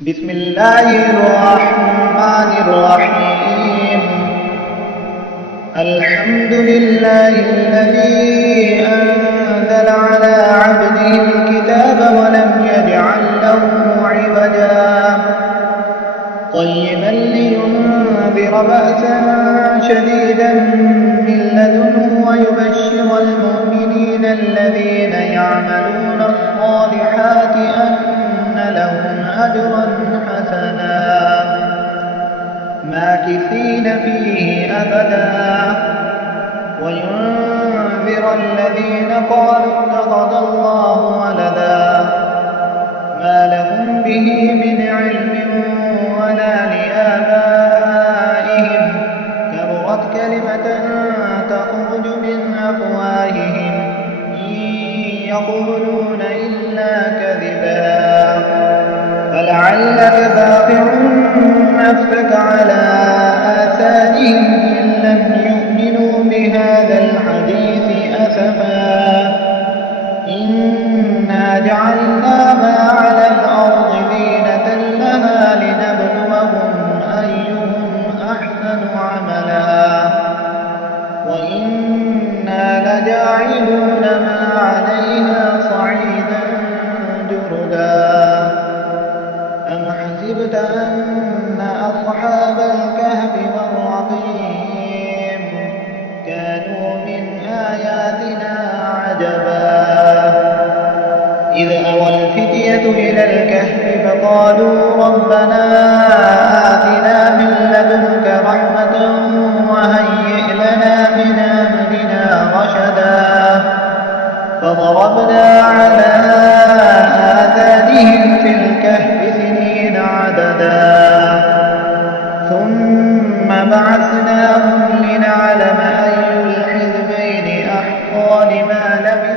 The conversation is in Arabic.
بسم الله الرحمن الرحيم. الحمد لله الذي أنزل على عبده الكتاب ولم يجعل له عوجا قيما لينذر بأسا شديدا من لدنه ويبشر المؤمنين الذين يعملون الصالحات أن لهم أجرا حسنا ماكثين فيه أبدا وينذر الذين قالوا اتخذ الله ولدا ما لهم به من علم ولا لآبائهم كبرت كلمة تخرج من أفواههم إن يقولون إلا كذبا فلعلك باقع نفسك على آثارهم إن لم يؤمنوا بهذا الحديث أسفا إنا جعلنا ما على الأرض زينة لها لنبلوهم أيهم أحسن عملا وإنا لجاعلون ما عليها صعيدا جردا أم حسبت أن أصحاب الكهف والرقيم كانوا من آياتنا عجبا إذ أوى الفتية إلى الكهف فقالوا ربنا آتنا من لدنك رحمة وهيئ لنا من أمرنا رشدا فضربنا على آذانهم في الكهف سنين عددا ثم بعثناهم لنعلم أي الحزبين أحصى لما لبثوا